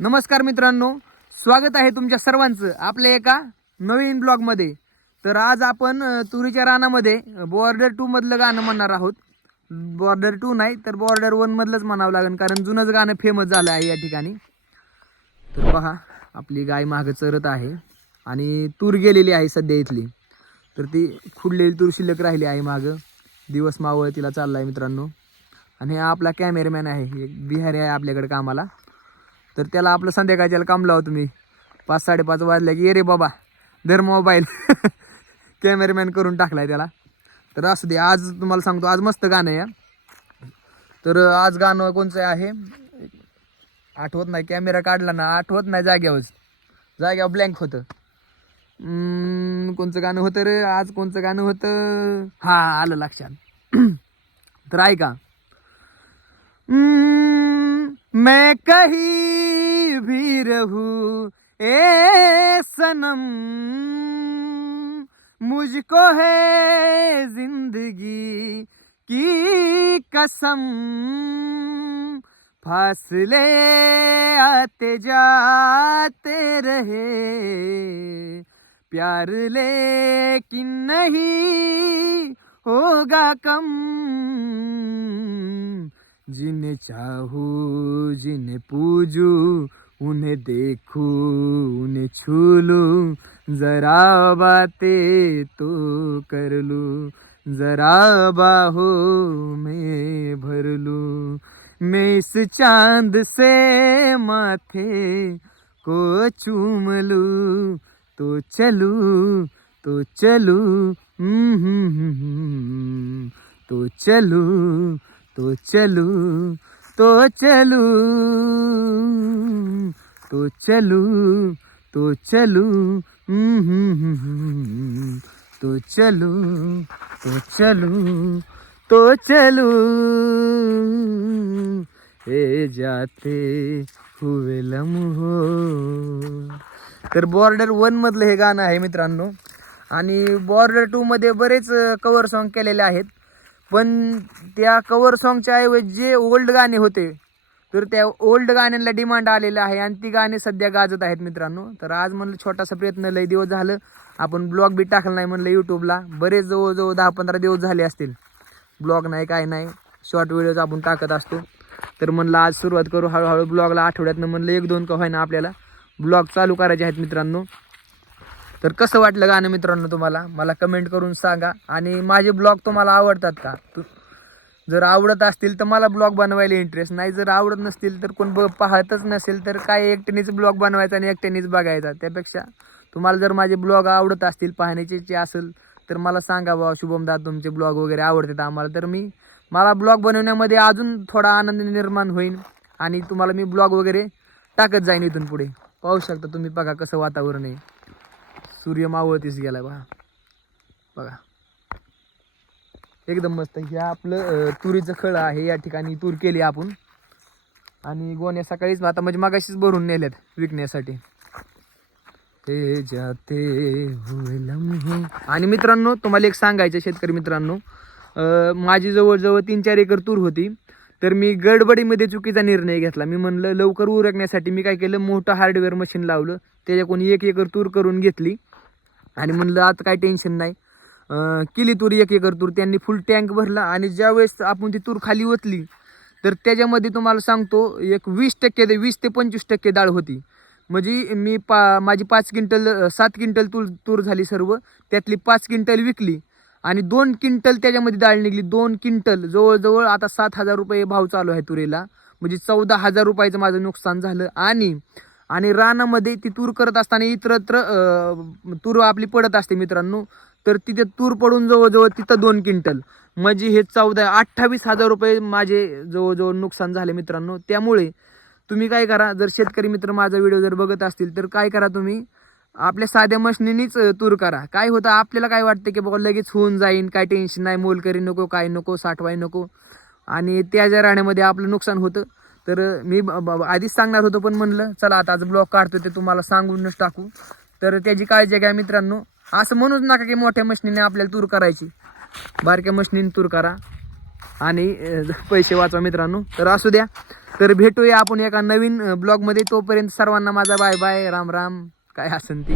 नमस्कार मित्रांनो, स्वागत आहे तुमच्या सर्वांचं आपल्या एका नवीन ब्लॉगमध्ये. तर आज आपण तुरीच्या रानामध्ये बॉर्डर 2 मधलं गाणं म्हणणार आहोत. बॉर्डर 2 नाही तर बॉर्डर 1 मधलंच म्हणावं लागेल, कारण जुनंच गाणं फेमस झालं आहे या ठिकाणी. तर पहा, आपली गाय मागं चरत आहे आणि तूर गेलेली आहे सध्या इथली. तर ती खुडलेली तूर शिल्लक राहिली आहे मागं. दिवस मावळ तिला चालला आहे मित्रांनो. आणि हा आपला कॅमेरामॅन आहे, एक बिहारी आहे आपल्याकडे कामाला. तर त्याला आपलं संध्याकाळच्याला काम लावा तुम्ही. 5-5:30 वाजल्या की ये रे बाबा धर मोबाईल. कॅमेरामॅन करून टाकलाय त्याला. तर असू दे, आज तुम्हाला सांगतो, आज मस्त गाणं आहे. तर आज गाणं कोणचं आहे आठवत नाही, कॅमेरा काढला ना आठवत नाही, जाग्यावर ब्लँक होतं. कोणचं गाणं होतं रे आज, कोणचं गाणं होतं, हा आलं लक्षात. तर ऐका. मैं कहीं भी रहूं ए सनम, मुझको है जिंदगी की कसम, फासले आते जाते रहे, प्यार लेकिन नहीं होगा कम, जिन्हें चाहूं जिन्हें पूजूं उन्हें देखूं उन्हें छू लूं, जरा बातें तो कर लूं, जरा बाहों में भर लूं, मैं इस चांद से माथे को चूम लूं, तो चलूं तो चलूं, तो चलूं तो चलूं, तो चलूं, तो चलूं, तो चलूं, तो चलूं, तो चलूं, तो चलूं, हे जाते हुए लम्हों. तर बॉर्डर 1 मधलं हे गाणं आहे मित्रांनो. आणि बॉर्डर 2 मध्ये बरेच कव्हर सॉन्ग केलेले आहेत, पण त्या कव्हर सॉन्गच्या ऐवजी जे ओल्ड गाणे होते, तर त्या ओल्ड गाण्यांना डिमांड आलेलं आहे आणि ती गाणी सध्या गाजत आहेत मित्रांनो. तर आज म्हणलं छोटासा प्रयत्न, लय दिवस झालं आपण ब्लॉग बी टाकला नाही म्हणलं यूट्यूबला. बरेच जवळजवळ 10-15 दिवस झाले असतील ब्लॉग नाही, काय नाही, शॉर्ट व्हिडिओज आपण टाकत असतो. तर म्हणलं आज सुरुवात करू हळूहळू ब्लॉगला. आठवड्यातनं म्हणलं 1-2 का होईना आपल्याला ब्लॉग चालू करायचे आहेत मित्रांनो. तर कसं वाटलं गाणं मित्रांनो तुम्हाला, मला कमेंट करून सांगा. आणि माझे ब्लॉग तुम्हाला आवडतात का? जर आवडत असतील तर मला ब्लॉग बनवायला इंटरेस्ट नाही, जर आवडत नसतील तर कोण पाहतच नसेल तर काय एकट्यानेच ब्लॉग बनवायचा आणि एकट्यानेच बघायचा. त्यापेक्षा तुम्हाला जर माझे ब्लॉग आवडत असतील, पाहण्याचे असेल, तर मला सांगा बाबा शुभम दादा तुमचे ब्लॉग वगैरे आवडतात आम्हाला. तर मला ब्लॉग बनवण्यामध्ये अजून थोडा आनंद निर्माण होईल आणि तुम्हाला मी ब्लॉग वगैरे टाकत जाईन इथून पुढे. पाहू शकता तुम्ही, बघा कसं वातावरण आहे, सूर्य मावळतीच गेला बघा एकदम मस्त. हे आपलं तुरीचं खळ आहे, या ठिकाणी तूर केली आपण. आणि गोण्या सकाळीच आता म्हणजे मगाशीच भरून नेल्यात विकण्यासाठी. ते जाते हुए लम्हे. आणि मित्रांनो तुम्हाला एक सांगायचं, शेतकरी मित्रांनो, माझी जवळजवळ 3-4 एकर तूर होती. तर मी गडबडीमध्ये चुकीचा निर्णय घेतला. मी म्हणलं लवकर उरकण्यासाठी मी काय केलं, मोठं हार्डवेअर मशीन लावलं, त्याच्याकडून 1 एकर तूर करून घेतली. आणि म्हणलं आता काय टेन्शन नाही, केली तूर 1 एकर तूर. त्यांनी फुल टँक भरला. आणि ज्यावेळेस आपण ती तूर खाली ओतली तर त्याच्यामध्ये तुम्हाला सांगतो एक 20% 20 ते 25% डाळ होती. म्हणजे मी माझी 5 क्विंटल 7 क्विंटल तूर झाली सर्व, त्यातली 5 क्विंटल विकली आणि 2 क्विंटल त्याच्यामध्ये डाळ निघली. 2 क्विंटल जवळजवळ आता 7,000 रुपये भाव चालू आहे तुरीला, म्हणजे 14,000 रुपयाचं माझं नुकसान झालं. आणि रानामध्ये ती तूर करत असताना इतरत्र तूर आपली पडत असते मित्रांनो. तर तिथे तूर पडून जवळजवळ तिथं 2 क्विंटल, म्हणजे हे 28,000 रुपये माझे जवळजवळ नुकसान झाले मित्रांनो. त्यामुळे तुम्ही काय करा, जर शेतकरी मित्र माझा व्हिडिओ जर बघत असतील तर काय करा, तुम्ही आपल्या साध्या मशनीनीच तूर करा. काय होतं, आपल्याला काय वाटतं की बाबा लगेच होऊन जाईन, काय टेन्शन नाही, मोलकरी नको, काय नको, साठवाय नको, आणि त्या ज्या राहण्यामध्ये आपलं नुकसान होतं. तर मी आधीच सांगणार होतो, पण म्हणलं चला आता आज ब्लॉग काढतो ते तुम्हाला सांगूनच टाकू. तर त्याची काळजी घ्या मित्रांनो. असं म्हणूच नका की मोठ्या मशनीने आपल्याला तूर करायची, बारक्या मशनीने तूर करा. आणि पैसे वाचवा मित्रांनो. तर असू द्या, तर भेटूया आपण एका नवीन ब्लॉगमध्ये. तोपर्यंत सर्वांना माझा बाय बाय, राम राम, काय असेल ती.